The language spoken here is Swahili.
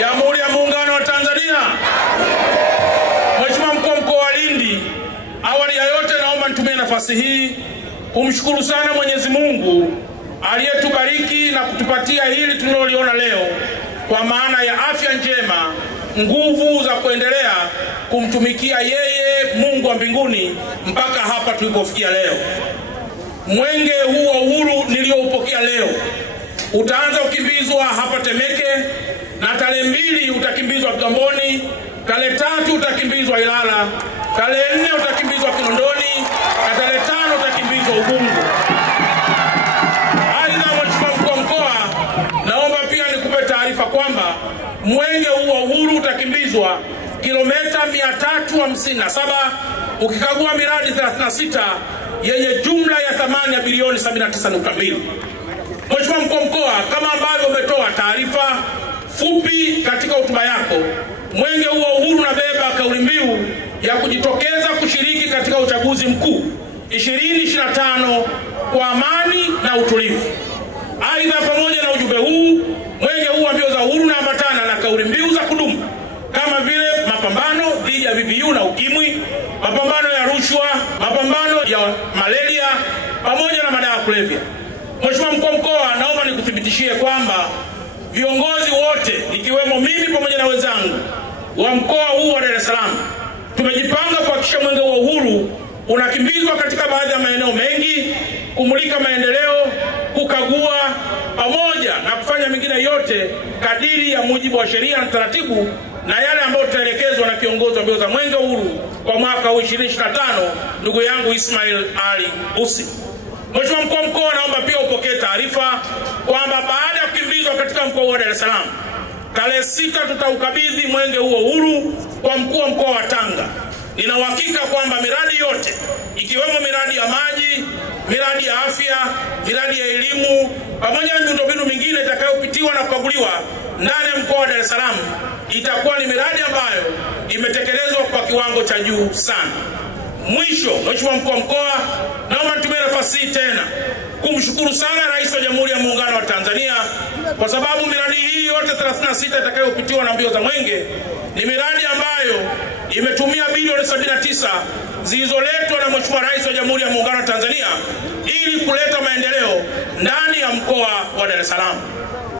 Jamhuri ya Muungano wa Tanzania. Mheshimiwa Mkuu wa Mkoa wa Lindi, awali ya yote naomba nitumie nafasi hii kumshukuru sana Mwenyezi Mungu aliyetubariki na kutupatia hili tunaloliona leo, kwa maana ya afya njema, nguvu za kuendelea kumtumikia yeye Mungu wa mbinguni mpaka hapa tulipofikia leo. Mwenge huu wa uhuru nilioupokea leo utaanza kukimbizwa hapa Temeke, na tarehe 2 utakimbizwa Kigamboni, tarehe 3 utakimbizwa Ilala, tarehe 4 utakimbizwa Kinondoni, na tarehe 5 utakimbizwa Ubungo. Aidha, Mheshimiwa Mkuu wa Mkoa, naomba pia nikupe taarifa kwamba mwenge huu wa uhuru utakimbizwa kilomita 357 ukikagua miradi 36 yenye jumla ya thamani ya bilioni 79.2. Mheshimiwa Mkuu wa Mkoa, kama ambavyo umetoa taarifa fupi katika hotuba yako, mwenge huu wa uhuru unabeba kauli mbiu ya kujitokeza kushiriki katika uchaguzi mkuu 2025 kwa amani na utulivu. Aidha, pamoja na ujumbe huu, mwenge huu wa mbio za uhuru unaambatana na kauli mbiu za kudumu kama vile mapambano dhidi ya VVU na ukimwi, mapambano ya rushwa, mapambano ya malaria pamoja na madawa ya kulevya. Mheshimiwa Mkuu wa Mkoa, naomba nikuthibitishie kwamba viongozi wote ikiwemo mimi pamoja na wenzangu wa mkoa huu wa Dar es Salaam tumejipanga kuhakikisha mwenge wa uhuru unakimbizwa katika baadhi ya maeneo mengi, kumulika maendeleo, kukagua pamoja na kufanya mengine yote kadiri ya mujibu wa sheria na taratibu na yale ambayo tutaelekezwa na kiongozi wa mbio za mwenge wa uhuru kwa mwaka huu 2025, ndugu yangu Ismail Ali Usi. Mheshimiwa Mkuu wa Mkoa, naomba pia upokee taarifa kwamba baada ya kukimbizwa katika mkoa wa Dar es Salaam, tarehe 6 tutaukabidhi mwenge huo uhuru kwa mkuu wa mkoa wa Tanga. Nina uhakika kwamba miradi yote ikiwemo miradi ya maji, miradi ya afya, miradi ya elimu pamoja na miundombinu mingine itakayopitiwa na kukaguliwa ndani ya mkoa wa Dar es Salaam itakuwa ni miradi ambayo imetekelezwa kwa kiwango cha juu sana. Mwisho, Mheshimiwa Mkuu wa Mkoa, naomba nitumie nafasi hii tena kumshukuru sana Rais wa Jamhuri ya Muungano wa Tanzania kwa sababu miradi hii yote 36 itakayopitiwa na mbio za mwenge ni miradi ambayo imetumia bilioni 79 zilizoletwa na Mheshimiwa Rais wa Jamhuri ya Muungano wa Tanzania ili kuleta maendeleo ndani ya mkoa wa Dar es Salaam.